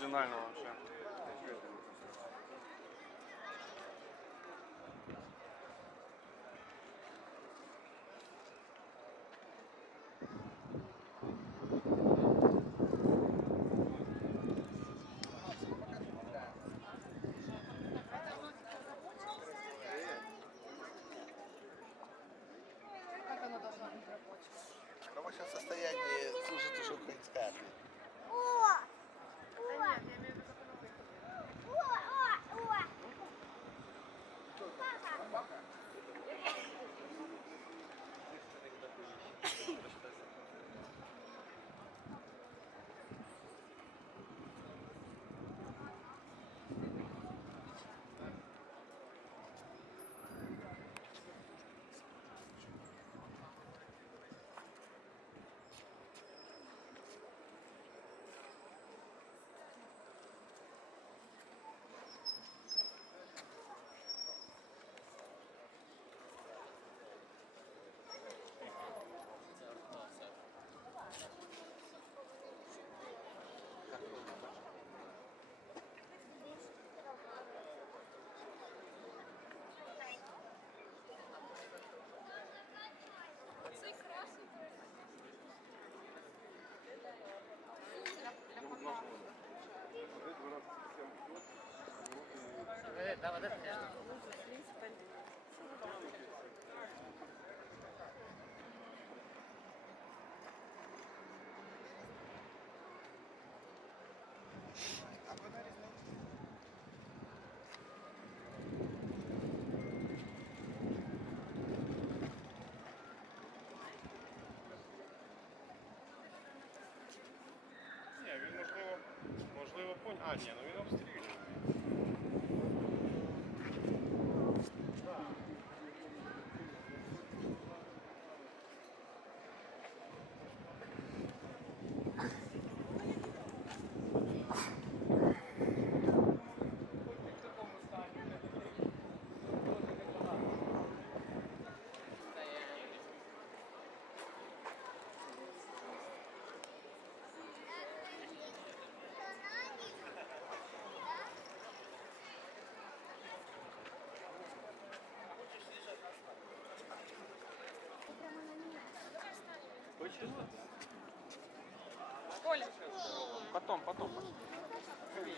кардинального. Ні, він можливо, можливо, пон... А, ні, ну Коля, Потом, потом. Дуже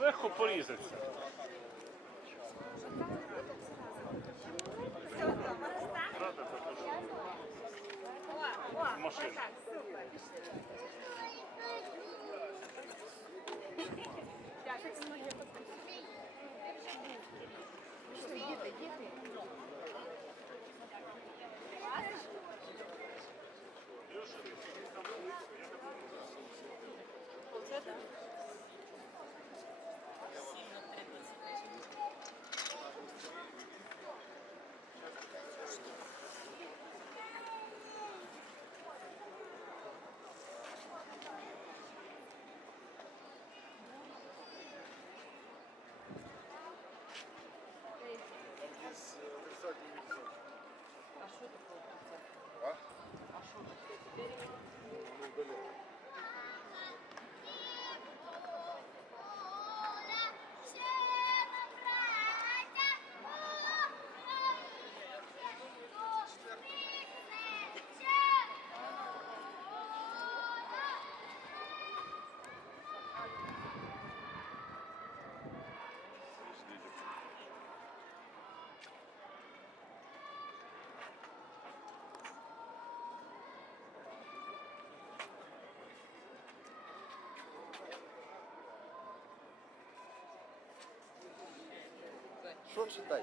легко порізатися. Що читай?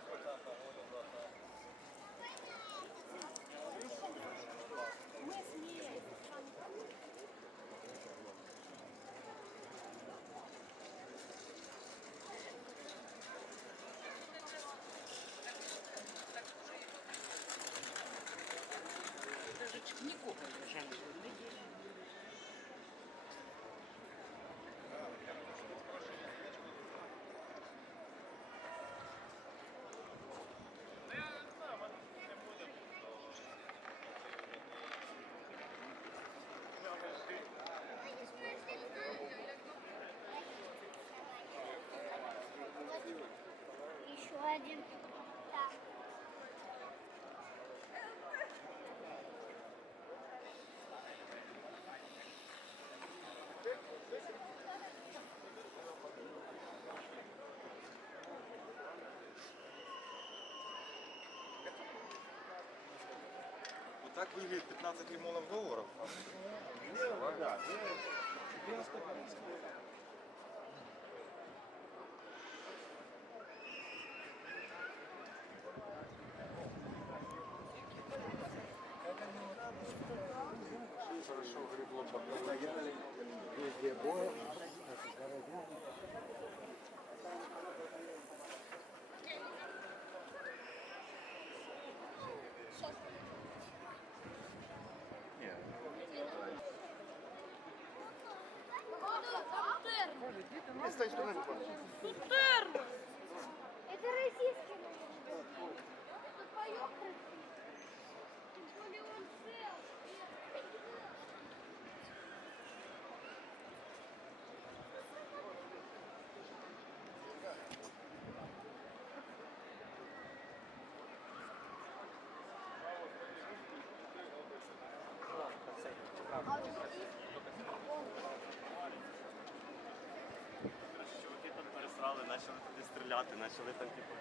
так выглядит 15 лимонов долларов. Хорошо Tej strony. Стріляти, почали там типу.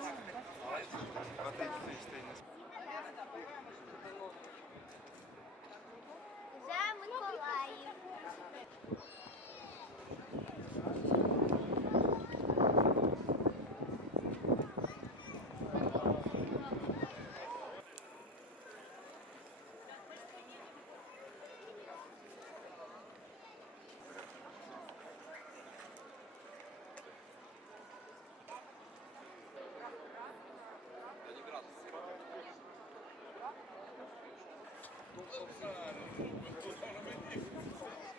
Воды чисто Thank you.